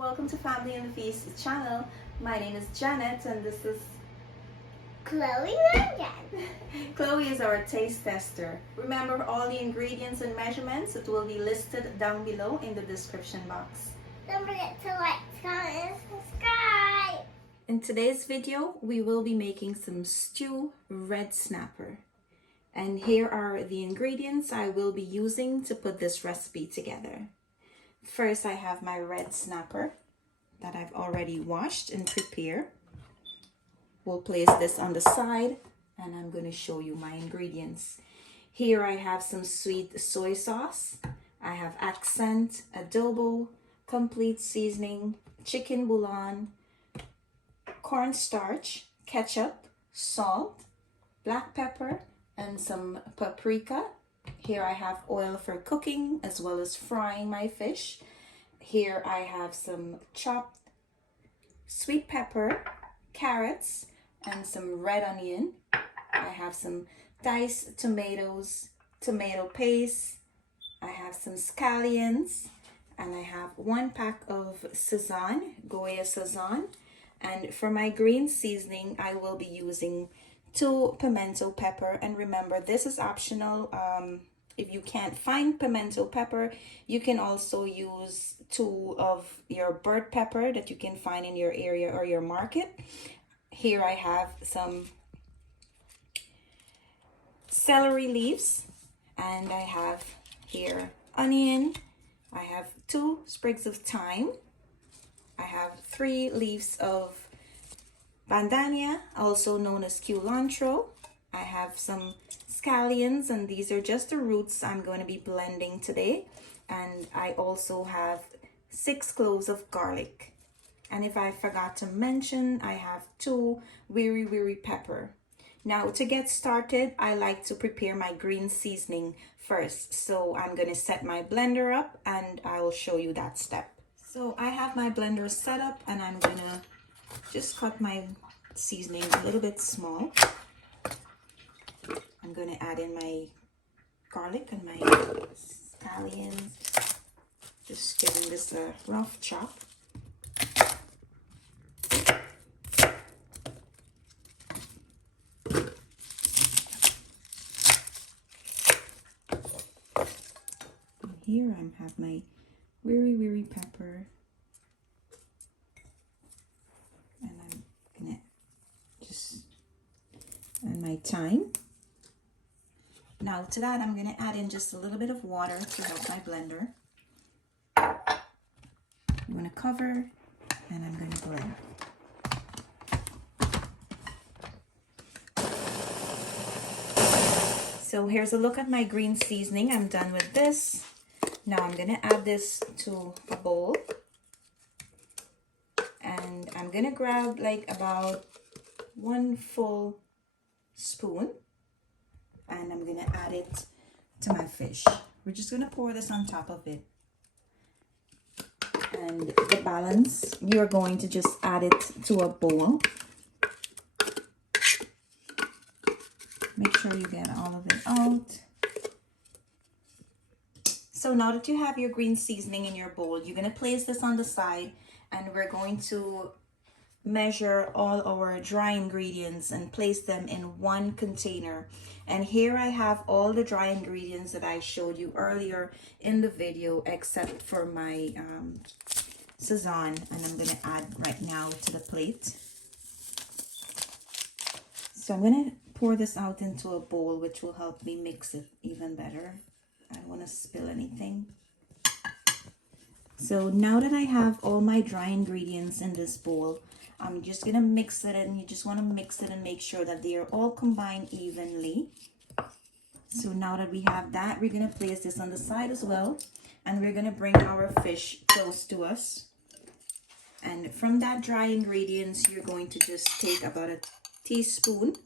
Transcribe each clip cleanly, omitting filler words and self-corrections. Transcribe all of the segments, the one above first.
Welcome to Family and the Feast channel. My name is Janet and this is Chloe again. Chloe is our taste tester. Remember all the ingredients and measurements, it will be listed down below in the description box. Don't forget to like, comment, and subscribe. In today's video, we will be making some stew red snapper. And here are the ingredients I will be using to put this recipe together. First, I have my red snapper that I've already washed and prepared. We'll place this on the side and I'm going to show you my ingredients. Here I have some sweet soy sauce. I have Accent, Adobo, Complete Seasoning, Chicken Bouillon, cornstarch, ketchup, salt, black pepper, and some paprika. Here I have oil for cooking as well as frying my fish. Here I have some chopped sweet pepper, carrots, and some red onion. I have some diced tomatoes, tomato paste. I have some scallions, and I have 1 pack of Sazon, Guyanese Sazon. And for my green seasoning, I will be using 2 pimento pepper. And remember, this is optional. If you can't find pimento pepper, you can also use 2 of your bird pepper that you can find in your area or your market. Here I have some celery leaves, and I have here onion. I have 2 sprigs of thyme. I have 3 leaves of Bandania, also known as Culantro. I have some scallions, and these are just the roots I'm going to be blending today. And I also have 6 cloves of garlic. And if I forgot to mention, I have 2 Wiri pepper. Now to get started, I like to prepare my green seasoning first. So I'm going to set my blender up and I will show you that step. So I have my blender set up and I'm going to just cut my seasoning a little bit small. I'm going to add in my garlic and my scallions. Just giving this a rough chop. And here I have my Wiri pepper. And I'm going to just add my thyme. Now to that, I'm going to add in just a little bit of water to help my blender. I'm going to cover and I'm going to blend. So here's a look at my green seasoning. I'm done with this. Now I'm going to add this to a bowl. And I'm going to grab like about 1 full spoon. And I'm going to add it to my fish. We're just going to pour this on top of it. And the balance, you're going to just add it to a bowl. Make sure you get all of it out. So now that you have your green seasoning in your bowl, you're going to place this on the side. And we're going to measure all our dry ingredients and place them in 1 container. And here I have all the dry ingredients that I showed you earlier in the video, except for my Sazon, and I'm going to add right now to the plate. So I'm going to pour this out into a bowl, which will help me mix it even better. I don't want to spill anything. So now that I have all my dry ingredients in this bowl, I'm just going to mix it, and you just want to mix it and make sure that they are all combined evenly. So now that we have that, we're going to place this on the side as well. And we're going to bring our fish close to us. And from that dry ingredients, you're going to just take about a teaspoon,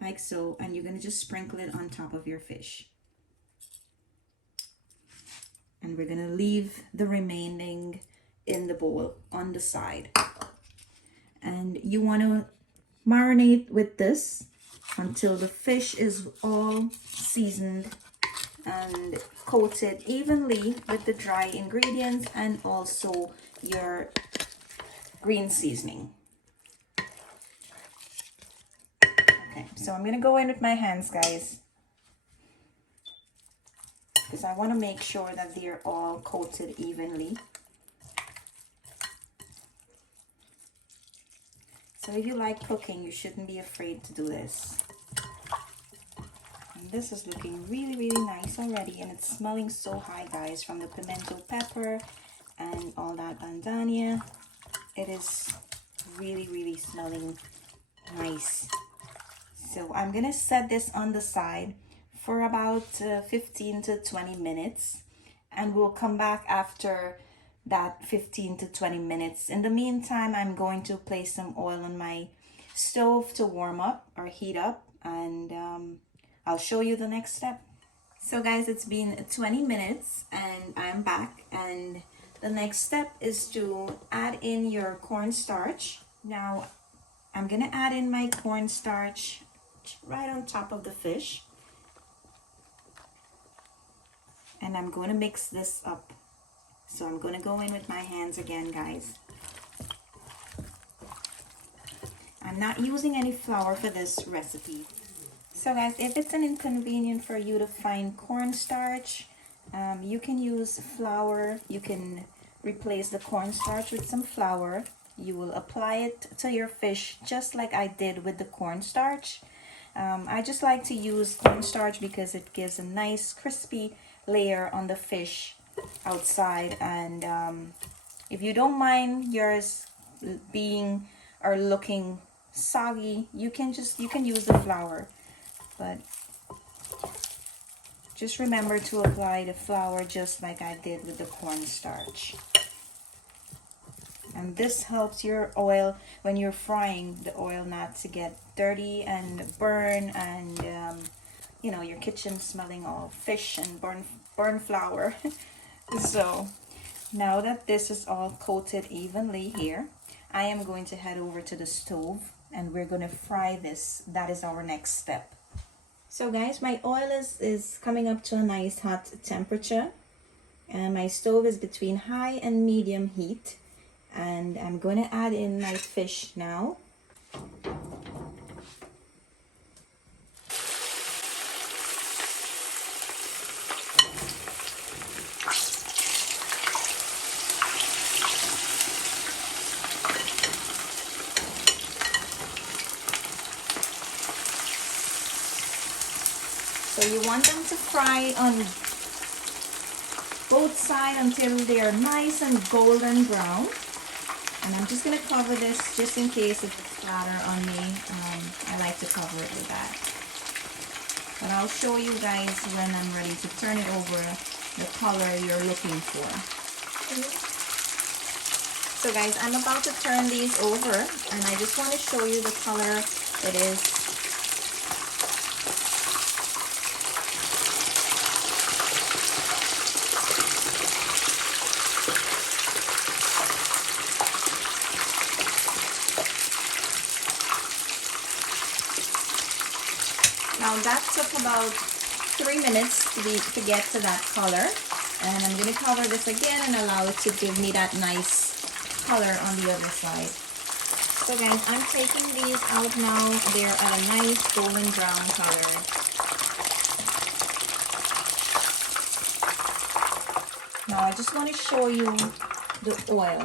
like so. And you're going to just sprinkle it on top of your fish. And we're going to leave the remaining in the bowl on the side. And you want to marinate with this until the fish is all seasoned and coat it evenly with the dry ingredients and also your green seasoning. Okay, so I'm gonna go in with my hands, guys, because I want to make sure that they're all coated evenly. So if you like cooking, you shouldn't be afraid to do this. And this is looking really, really nice already, and it's smelling so high, guys, from the pimento pepper and all that bandania. It is really, really smelling nice. So I'm gonna set this on the side for about 15 to 20 minutes, and we'll come back after that 15 to 20 minutes. In the meantime, I'm going to place some oil on my stove to warm up or heat up, and I'll show you the next step. So guys, it's been 20 minutes and I'm back, and the next step is to add in your cornstarch. Now I'm gonna add in my cornstarch right on top of the fish, and I'm going to mix this up. So I'm going to go in with my hands again, guys. I'm not using any flour for this recipe. So guys, if it's an inconvenience for you to find cornstarch, you can use flour. You can replace the cornstarch with some flour. You will apply it to your fish just like I did with the cornstarch. I just like to use cornstarch because it gives a nice crispy layer on the fish outside, and if you don't mind yours being or looking soggy, you can use the flour, but just remember to apply the flour just like I did with the cornstarch. And this helps your oil, when you're frying, the oil not to get dirty and burn, and you know, your kitchen smelling all fish and burn flour. So now that this is all coated evenly here, I am going to head over to the stove and we're going to fry this. That is our next step. So guys, my oil is coming up to a nice hot temperature, and my stove is between high and medium heat, and I'm going to add in my fish now. So you want them to fry on both sides until they are nice and golden brown. And I'm just going to cover this just in case it splatter on me. I like to cover it with that. But I'll show you guys when I'm ready to turn it over the color you're looking for. So guys, I'm about to turn these over, and I just want to show you the color it is. Now that took about 3 minutes to get to that color, and I'm going to cover this again and allow it to give me that nice color on the other side. So guys, I'm taking these out now. They're at a nice golden brown color. Now I just want to show you the oil.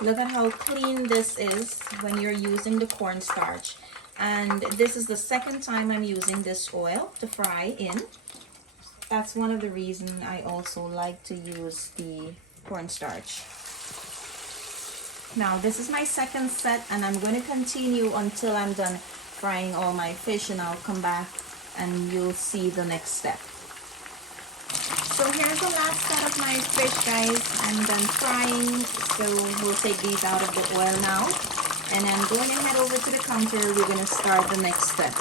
Look at how clean this is when you're using the cornstarch. And this is the second time I'm using this oil to fry in. That's one of the reasons I also like to use the cornstarch. Now this is my second set, and I'm going to continue until I'm done frying all my fish, and I'll come back and you'll see the next step. So here's the last set of my fish, guys. I'm done frying, so we'll take these out of the oil now. And I'm going to head over to the counter. We're going to start the next step.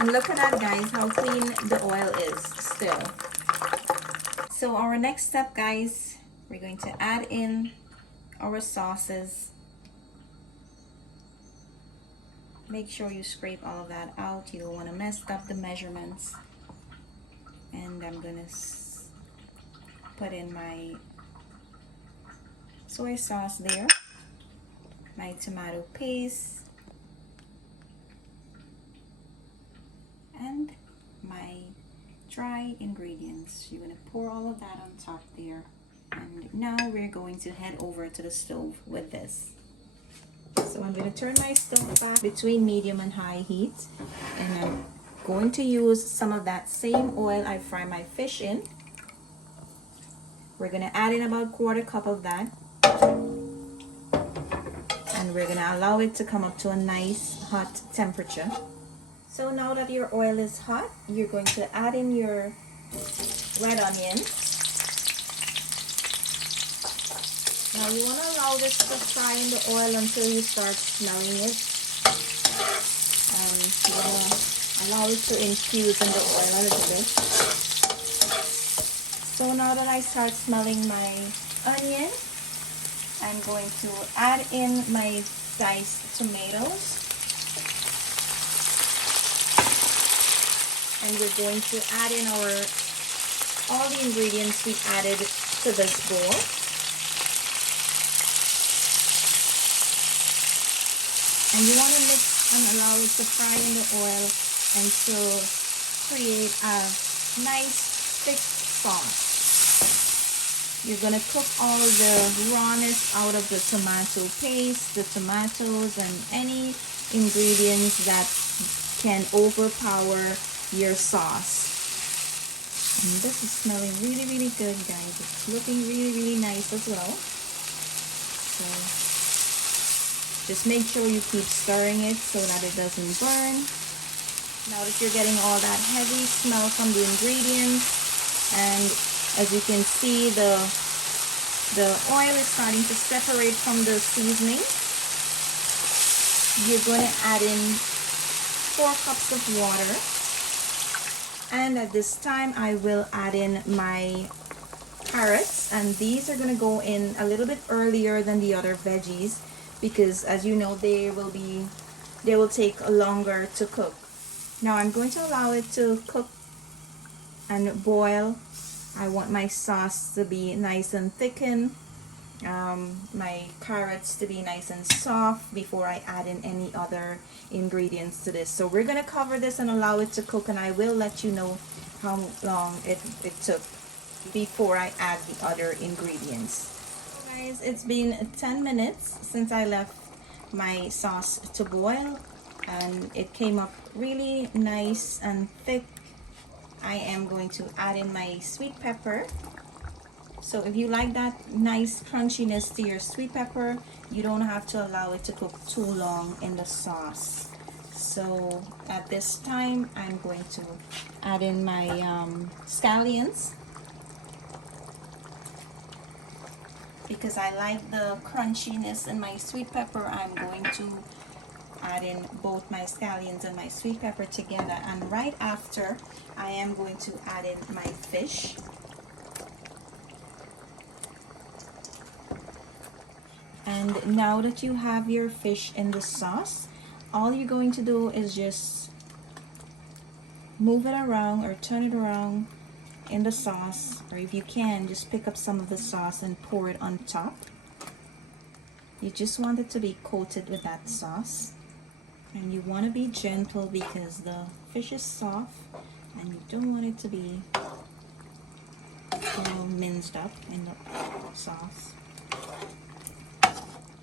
And look at that, guys, how clean the oil is still. So our next step, guys, we're going to add in our sauces. Make sure you scrape all of that out. You don't want to mess up the measurements. And I'm gonna put in my soy sauce there, my tomato paste, and my dry ingredients. You're gonna pour all of that on top there. And now we're going to head over to the stove with this. So I'm going to turn my stove back between medium and high heat, and I'm going to use some of that same oil I fry my fish in. We're going to add in about 1/4 cup of that, and we're going to allow it to come up to a nice hot temperature. So now that your oil is hot, you're going to add in your red onion. Now you want to allow this to fry in the oil until you start smelling it. You want to allow it to infuse in the oil a little bit. So now that I start smelling my onion, I'm going to add in my diced tomatoes. And we're going to add in all the ingredients we added to this bowl. And you want to mix and allow it to fry in the oil and to create a nice thick sauce. You're going to cook all the rawness out of the tomato paste, the tomatoes, and any ingredients that can overpower your sauce. And this is smelling really, really good, guys. It's looking really, really nice as well. So just make sure you keep stirring it so that it doesn't burn. Now that you're getting all that heavy smell from the ingredients, and as you can see, the oil is starting to separate from the seasoning, you're going to add in 4 cups of water. And at this time, I will add in my carrots, and these are going to go in a little bit earlier than the other veggies, because as you know, they will take longer to cook. Now I'm going to allow it to cook and boil. I want my sauce to be nice and thickened, my carrots to be nice and soft before I add in any other ingredients to this. So we're going to cover this and allow it to cook, and I will let you know how long it took before I add the other ingredients. So guys, it's been 10 minutes since I left my sauce to boil, and it came up really nice and thick. I am going to add in my sweet pepper. So if you like that nice crunchiness to your sweet pepper, you don't have to allow it to cook too long in the sauce. So at this time, I'm going to add in my scallions, because I like the crunchiness in my sweet pepper. I'm going to add in both my scallions and my sweet pepper together, and right after I am going to add in my fish. And now that you have your fish in the sauce, all you're going to do is just move it around or turn it around in the sauce, or if you can, just pick up some of the sauce and pour it on top. You just want it to be coated with that sauce, and you want to be gentle because the fish is soft and you don't want it to be all minced up in the sauce.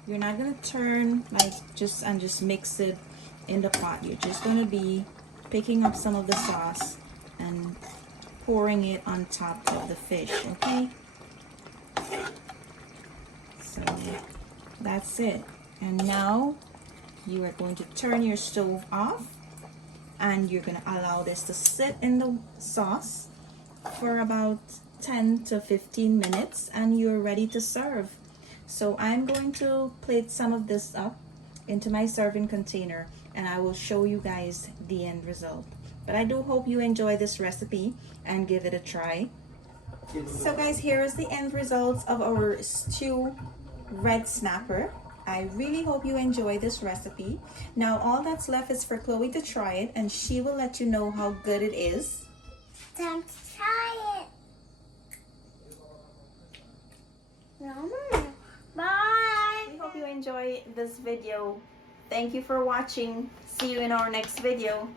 You're not going to turn just mix it in the pot. You're just going to be picking up some of the sauce and pouring it on top of the fish, okay? So that's it. And now you are going to turn your stove off, and you're going to allow this to sit in the sauce for about 10 to 15 minutes, and you're ready to serve. So I'm going to plate some of this up into my serving container, and I will show you guys the end result. But I do hope you enjoy this recipe and give it a try. So guys, here is the end result of our stew red snapper. I really hope you enjoy this recipe. Now all that's left is for Chloe to try it, and she will let you know how good it is. time to try it. Yummy. Bye. We hope you enjoy this video. Thank you for watching. See you in our next video.